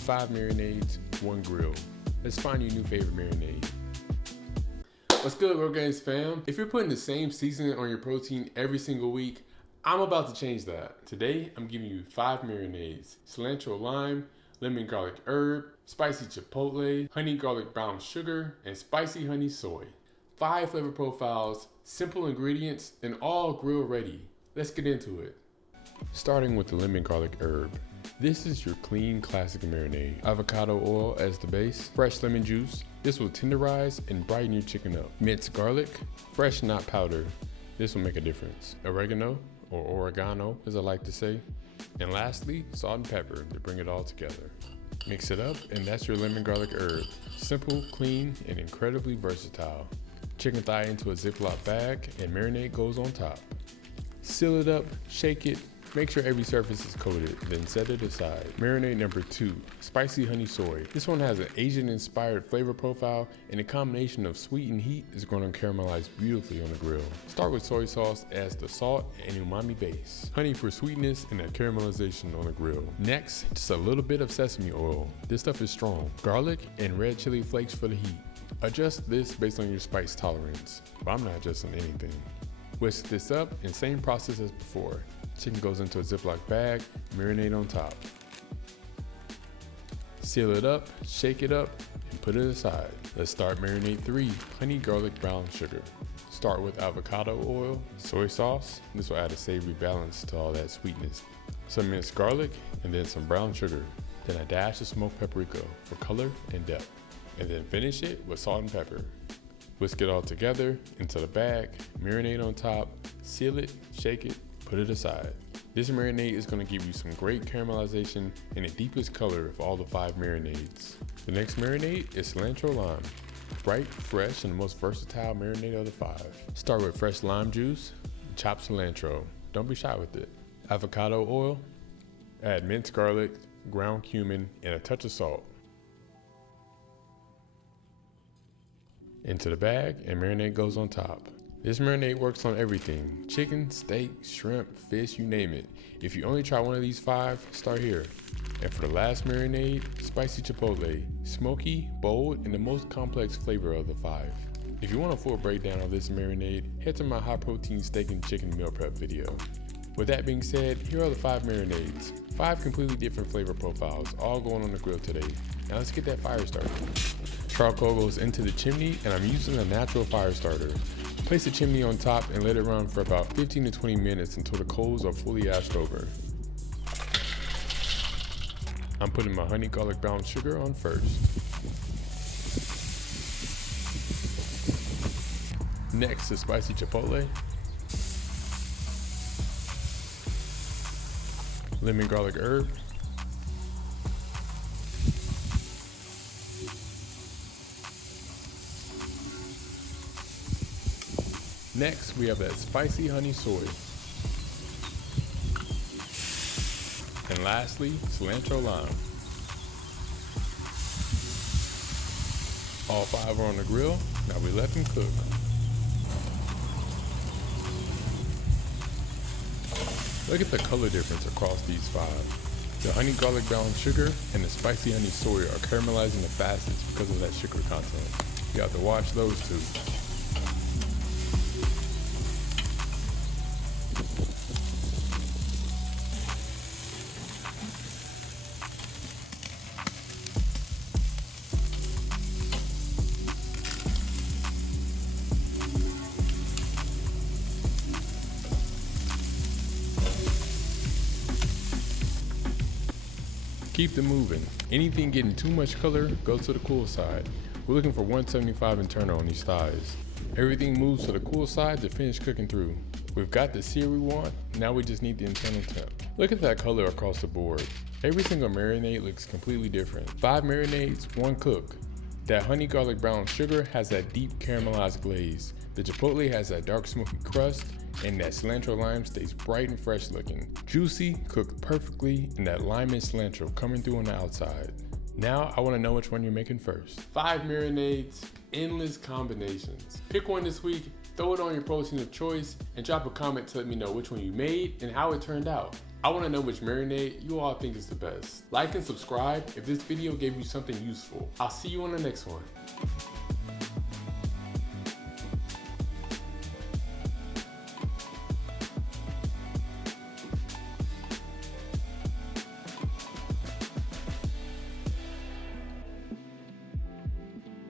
5 marinades, 1 grill. Let's find your new favorite marinade. What's good, Grill Gainz fam? If you're putting the same seasoning on your protein every single week, I'm about to change that. Today, I'm giving you 5 marinades: cilantro lime, lemon garlic herb, spicy chipotle, honey garlic brown sugar, and spicy honey soy. 5 flavor profiles, simple ingredients, and all grill ready. Let's get into it. Starting with the lemon garlic herb. This is your clean classic marinade. Avocado oil as the base, fresh lemon juice. This will tenderize and brighten your chicken up. Minced garlic, fresh not powder. This will make a difference. Oregano, or oregano as I like to say. And lastly, salt and pepper to bring it all together. Mix it up and that's your lemon garlic herb. Simple, clean, and incredibly versatile. Chicken thigh into a Ziploc bag and marinade goes on top. Seal it up, shake it, make sure every surface is coated, then set it aside. Marinade number 2, spicy honey soy. This one has an Asian-inspired flavor profile, and a combination of sweet and heat is going to caramelize beautifully on the grill. Start with soy sauce as the salt and umami base. Honey for sweetness and that caramelization on the grill. Next, just a little bit of sesame oil. This stuff is strong. Garlic and red chili flakes for the heat. Adjust this based on your spice tolerance, but I'm not adjusting anything. Whisk this up and same process as before. Chicken goes into a Ziploc bag, marinade on top. Seal it up, shake it up, and put it aside. Let's start marinade 3, honey garlic brown sugar. Start with avocado oil, soy sauce. This will add a savory balance to all that sweetness. Some minced garlic, and then some brown sugar. Then a dash of smoked paprika for color and depth. And then finish it with salt and pepper. Whisk it all together into the bag, marinade on top, seal it, shake it, put it aside. This marinade is going to give you some great caramelization and the deepest color of all the 5 marinades. The next marinade is cilantro lime. Bright, fresh, and the most versatile marinade of the 5. Start with fresh lime juice, and chopped cilantro. Don't be shy with it. Avocado oil, add minced garlic, ground cumin, and a touch of salt. Into the bag and marinade goes on top. This marinade works on everything: chicken, steak, shrimp, fish, you name it. If you only try one of these 5, start here. And for the last marinade, spicy chipotle, smoky, bold, and the most complex flavor of the 5. If you want a full breakdown of this marinade, head to my high protein steak and chicken meal prep video. With that being said, here are the 5 marinades. 5 completely different flavor profiles, all going on the grill today. Now let's get that fire started. Charcoal goes into the chimney and I'm using a natural fire starter. Place the chimney on top and let it run for about 15 to 20 minutes until the coals are fully ashed over. I'm putting my honey garlic brown sugar on first. Next is spicy chipotle, lemon garlic herb, next, we have that spicy honey soy. And lastly, cilantro lime. All 5 are on the grill. Now we let them cook. Look at the color difference across these 5. The honey garlic brown sugar and the spicy honey soy are caramelizing the fastest because of that sugar content. You have to watch those two. Keep them moving. Anything getting too much color goes to the cool side. We're looking for 175 internal on these thighs. Everything moves to the cool side to finish cooking through. We've got the sear we want, now we just need the internal temp. Look at that color across the board. Every single marinade looks completely different. 5 marinades, 1 cook. That honey garlic brown sugar has that deep caramelized glaze. The chipotle has that dark smoky crust, and that cilantro lime stays bright and fresh looking. Juicy, cooked perfectly, and that lime and cilantro coming through on the outside. Now I want to know which one you're making first. 5 marinades, endless combinations. Pick one this week, throw it on your protein of choice, and drop a comment to let me know which one you made and how it turned out. I want to know which marinade you all think is the best. Like and subscribe if this video gave you something useful. I'll see you on the next one.